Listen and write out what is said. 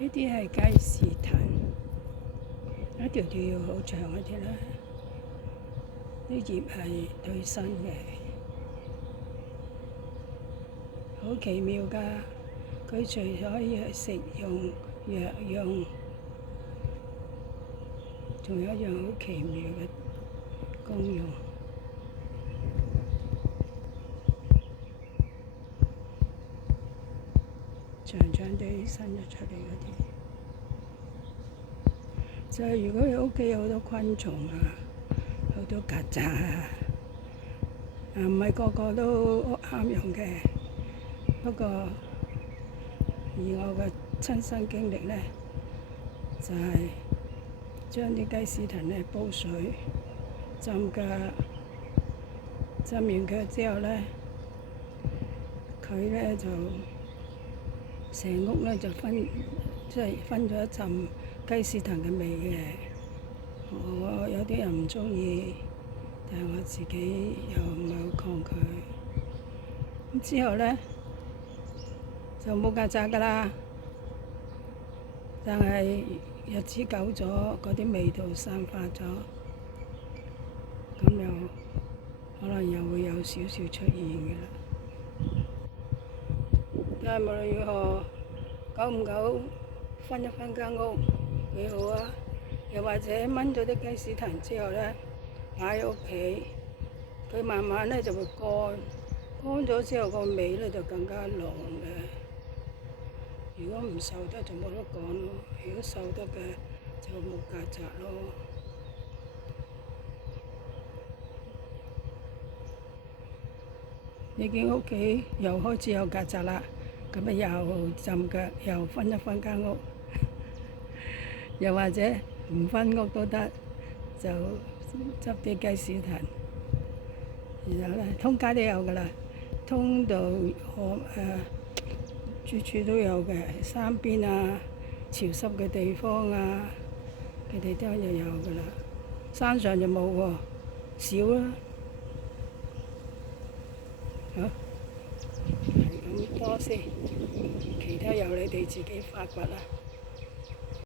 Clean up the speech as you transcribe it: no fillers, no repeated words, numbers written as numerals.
呢啲係雞屎藤，一條條要好長嗰啲啦。啲葉係對身嘅，好奇妙㗎。佢除咗可以食用、藥用，仲有一樣好奇妙嘅功用。長長地伸咗出嚟嗰啲，就係如果你屋企有好多昆蟲啊，好多曱甴啊，唔係個個都啱用嘅。不過以我嘅親身經歷呢，就係將啲雞屎藤呢煲水浸腳，浸完腳之後呢，佢呢就成屋呢就即係分咗一陣雞屎藤嘅味嘅。我有啲人唔中意，但係我自己又唔係好抗拒。咁之後呢，就冇曱甴㗎啦，但係日子久咗，嗰啲味道散發咗，咁又可能又會有少少出現嘅啦。但係無論如何，久唔久分一分間屋幾好啊！又或者炆咗啲雞屎藤之後呢，擺喺屋企，佢慢慢呢就會乾，乾咗之後個味呢就更加濃嘅。如果唔受得就冇得講咯，如果受得嘅就冇曱甴咯。你見屋企又開始有曱甴啦，咁咪又浸腳，又分一分間屋，又或者唔分屋都得，就執啲雞屎藤，然後呢通街都有㗎啦，通到處處都有嘅，山邊啊、潮濕嘅地方啊嘅地方就有㗎啦。山上就冇喎，少啦。好，係咁多先，其他由你哋自己發掘啦。